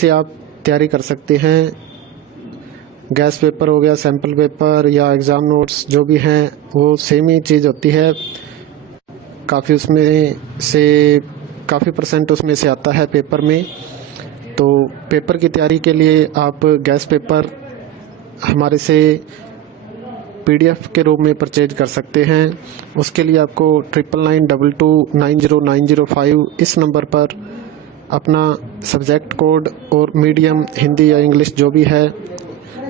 से आप तैयारी कर सकते हैं। गैस पेपर हो गया, सैम्पल पेपर या एग्ज़ाम नोट्स जो भी हैं वो सेम ही चीज़ होती है। काफ़ी उसमें से काफ़ी परसेंट उसमें से आता है पेपर में। तो पेपर की तैयारी के लिए आप गैस पेपर हमारे से PDF के रूप में परचेज कर सकते हैं। उसके लिए आपको 9992290905 इस नंबर पर अपना सब्जेक्ट कोड और मीडियम हिंदी या इंग्लिश जो भी है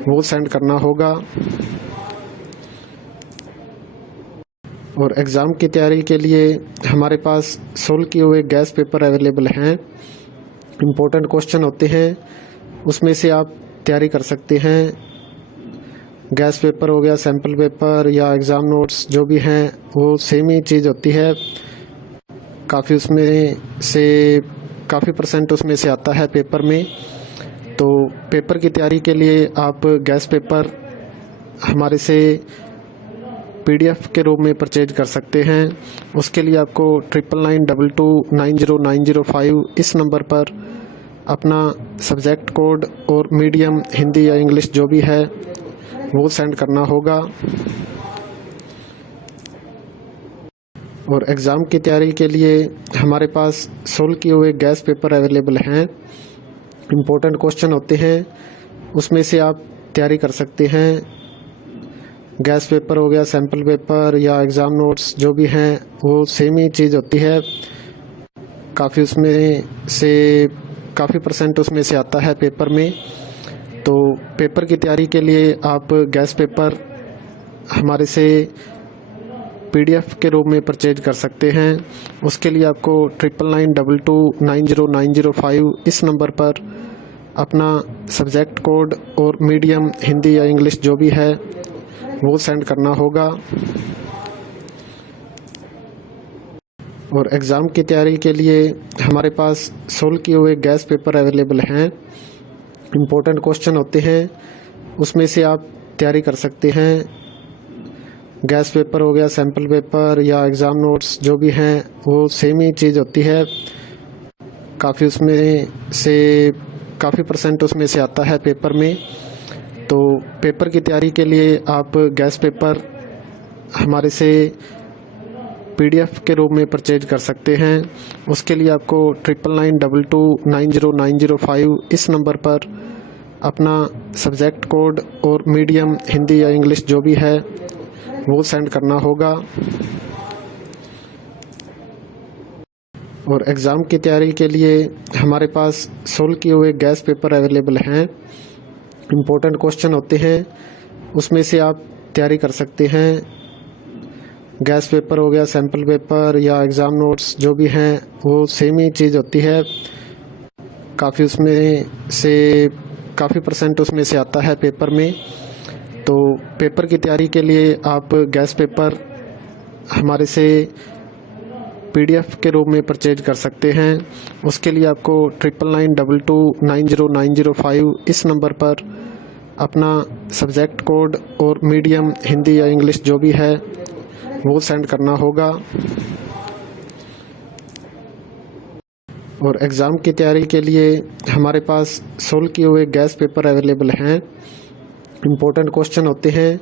वो सेंड करना होगा। और एग्ज़ाम की तैयारी के लिए हमारे पास सोल्व किए हुए गैस पेपर अवेलेबल हैं। इम्पोर्टेंट क्वेश्चन होते हैं, उसमें से आप तैयारी कर सकते हैं। गैस पेपर हो गया, सैम्पल पेपर या एग्ज़ाम नोट्स जो भी हैं वो सेम ही चीज़ होती है। काफ़ी उसमें से काफ़ी परसेंट उसमें से आता है पेपर में। तो पेपर की तैयारी के लिए आप गैस पेपर हमारे से PDF के रूप में परचेज कर सकते हैं। उसके लिए आपको 9992290905 इस नंबर पर अपना सब्जेक्ट कोड और मीडियम हिंदी या इंग्लिश जो भी है वो सेंड करना होगा। और एग्ज़ाम की तैयारी के लिए हमारे पास सोल्व किए हुए गैस पेपर अवेलेबल हैं। इम्पोर्टेंट क्वेश्चन होते हैं, उसमें से आप तैयारी कर सकते हैं। गैस पेपर हो गया, सैम्पल पेपर या एग्ज़ाम नोट्स जो भी हैं वो सेम ही चीज़ होती है। काफ़ी उसमें से काफ़ी परसेंट उसमें से आता है पेपर में। तो पेपर की तैयारी के लिए आप गैस पेपर हमारे से PDF के रूप में परचेज कर सकते हैं। उसके लिए आपको 9992290905 इस नंबर पर अपना सब्जेक्ट कोड और मीडियम हिंदी या इंग्लिश जो भी है वो सेंड करना होगा। और एग्ज़ाम की तैयारी के लिए हमारे पास सोल्व किए हुए गैस पेपर अवेलेबल हैं। इम्पोर्टेंट क्वेश्चन होते हैं, उसमें से आप तैयारी कर सकते हैं। गैस पेपर हो गया, सैम्पल पेपर या एग्ज़ाम नोट्स जो भी हैं वो सेम ही चीज़ होती है। काफ़ी उसमें से काफ़ी परसेंट उसमें से आता है पेपर में। तो पेपर की तैयारी के लिए आप गैस पेपर हमारे से PDF के रूप में परचेज कर सकते हैं। उसके लिए आपको 9992290905 इस नंबर पर अपना सब्जेक्ट कोड और मीडियम हिंदी या इंग्लिश जो भी है वो सेंड करना होगा। और एग्ज़ाम की तैयारी के लिए हमारे पास सोल्व किए हुए गैस पेपर अवेलेबल हैं। इम्पोर्टेंट क्वेश्चन होते हैं, उसमें से आप तैयारी कर सकते हैं। गैस पेपर हो गया, सैम्पल पेपर या एग्ज़ाम नोट्स जो भी हैं वो सेम ही चीज़ होती है। काफ़ी उसमें से काफ़ी परसेंट उसमें से आता है पेपर में। तो पेपर की तैयारी के लिए आप गैस पेपर हमारे से PDF के रूप में परचेज कर सकते हैं। उसके लिए आपको 9992290905 इस नंबर पर अपना सब्जेक्ट कोड और मीडियम हिंदी या इंग्लिश जो भी है वो सेंड करना होगा। और एग्ज़ाम की तैयारी के लिए हमारे पास सोल्व किए हुए गैस पेपर अवेलेबल हैं। इम्पोर्टेंट क्वेश्चन होते हैं,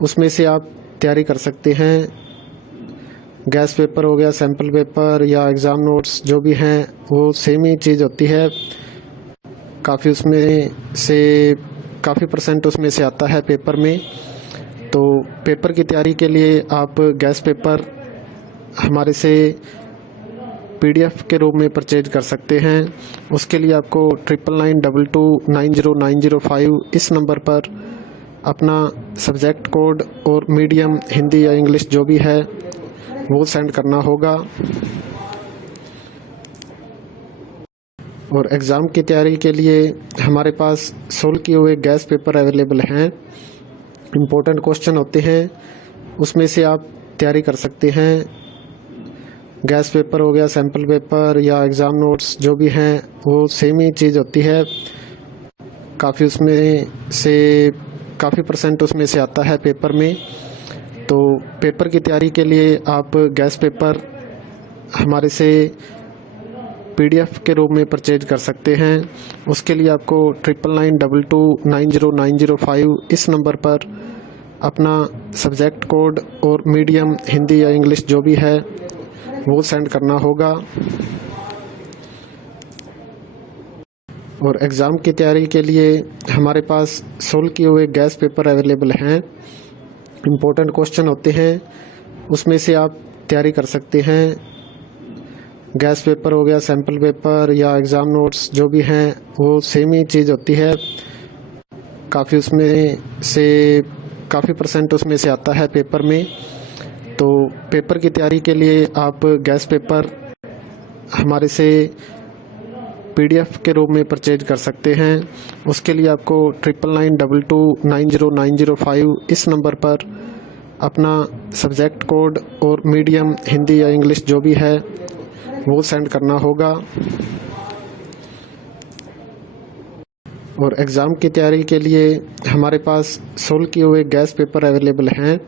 उसमें से आप तैयारी कर सकते हैं। गैस पेपर हो गया, सैम्पल पेपर या एग्ज़ाम नोट्स जो भी हैं वो सेम ही चीज़ होती है। काफ़ी उसमें से काफ़ी परसेंट उसमें से आता है पेपर में। तो पेपर की तैयारी के लिए आप गैस पेपर हमारे से PDF के रूप में परचेज कर सकते हैं। उसके लिए आपको 9992290905 इस नंबर पर अपना सब्जेक्ट कोड और मीडियम हिंदी या इंग्लिश जो भी है वो सेंड करना होगा। और एग्ज़ाम की तैयारी के लिए हमारे पास सोल्व किए हुए गैस पेपर अवेलेबल हैं। इम्पोर्टेंट क्वेश्चन होते हैं, उसमें से आप तैयारी कर सकते हैं। गैस पेपर हो गया, सैम्पल पेपर या एग्ज़ाम नोट्स जो भी हैं वो सेम ही चीज़ होती है। काफ़ी उसमें से काफ़ी परसेंट उसमें से आता है पेपर में। तो पेपर की तैयारी के लिए आप गैस पेपर हमारे से PDF के रूप में परचेज कर सकते हैं। उसके लिए आपको 9992290905 इस नंबर पर अपना सब्जेक्ट कोड और मीडियम हिंदी या इंग्लिश जो भी है वो सेंड करना होगा। और एग्ज़ाम की तैयारी के लिए हमारे पास सोल्व किए हुए गैस पेपर अवेलेबल हैं। इम्पोर्टेंट क्वेश्चन होते हैं, उसमें से आप तैयारी कर सकते हैं। गैस पेपर हो गया, सैम्पल पेपर या एग्ज़ाम नोट्स जो भी हैं वो सेम ही चीज़ होती है। काफ़ी उसमें से काफ़ी % उसमें से आता है पेपर में। तो पेपर की तैयारी के लिए आप गैस पेपर हमारे से PDF के रूप में परचेज कर सकते हैं। उसके लिए आपको 9992290905 इस नंबर पर अपना सब्जेक्ट कोड और मीडियम हिंदी या इंग्लिश जो भी है वो सेंड करना होगा। और एग्ज़ाम की तैयारी के लिए हमारे पास सोल्व किए हुए गैस पेपर अवेलेबल हैं।